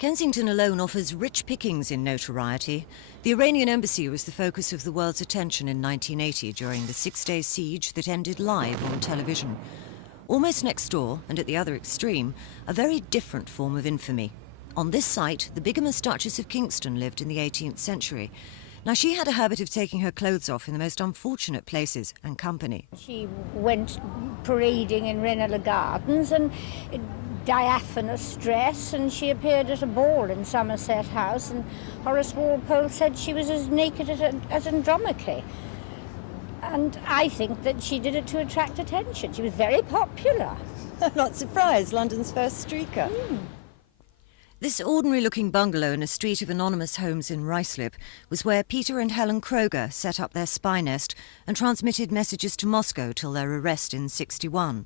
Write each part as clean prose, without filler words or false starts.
Kensington alone offers rich pickings in notoriety. The Iranian embassy was the focus of the world's attention in 1980 during the six-day siege that ended live on television. Almost next door, and at the other extreme, a very different form of infamy. On this site, the bigamous Duchess of Kingston lived in the 18th century. Now, she had a habit of taking her clothes off in the most unfortunate places and company. She went parading in Ranelagh Gardens and diaphanous dress, and she appeared at a ball in Somerset House, and Horace Walpole said she was as naked as Andromache. And I think that she did it to attract attention. She was very popular. I'm not surprised, London's first streaker. This ordinary-looking bungalow in a street of anonymous homes in Ruislip was where Peter and Helen Kroger set up their spy nest and transmitted messages to Moscow till their arrest in '61.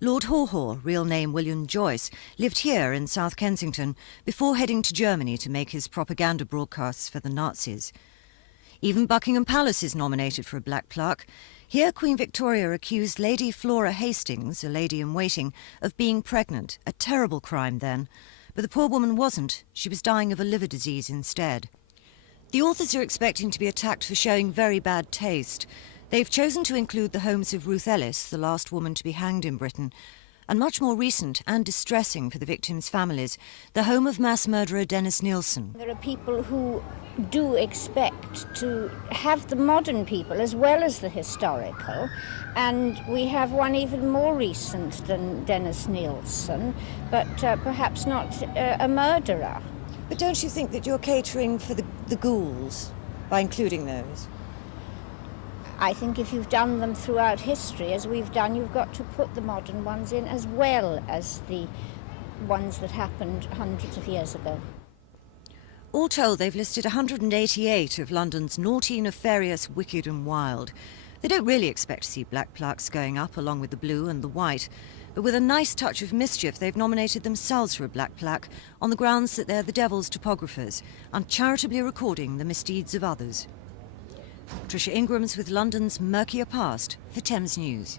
Lord Haw-Haw, real name William Joyce, lived here in South Kensington before heading to Germany to make his propaganda broadcasts for the Nazis. Even Buckingham Palace is nominated for a black plaque. Here Queen Victoria accused Lady Flora Hastings, a lady-in-waiting, of being pregnant, a terrible crime then. But the poor woman wasn't. She was dying of a liver disease instead. The authors are expecting to be attacked for showing very bad taste. They've chosen to include the homes of Ruth Ellis, the last woman to be hanged in Britain, and much more recent and distressing for the victims' families, the home of mass murderer Dennis Nielsen. There are people who do expect to have the modern people as well as the historical, and we have one even more recent than Dennis Nielsen, but perhaps not a murderer. But don't you think that you're catering for the ghouls by including those? I think if you've done them throughout history, as we've done, you've got to put the modern ones in as well as the ones that happened hundreds of years ago. All told, they've listed 188 of London's naughty, nefarious, wicked and wild. They don't really expect to see black plaques going up along with the blue and the white, but with a nice touch of mischief, they've nominated themselves for a black plaque on the grounds that they're the devil's topographers, uncharitably recording the misdeeds of others. Tricia Ingrams with London's murkier past for Thames News.